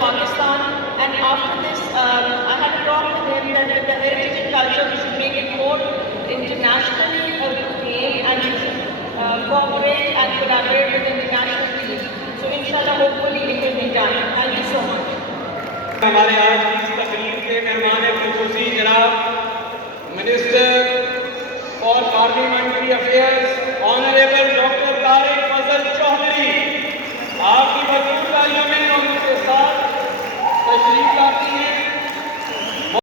Pakistan. And after this, I had a talk with him that with the heritage and culture, we should make it more internationally a game and we should cooperate and collaborate with international teams. So inshallah, hopefully it will be done. Thank you so much. हमारे आज की इस तकरीर के मेहमान खुसूसी जनाब minister for parliamentary affairs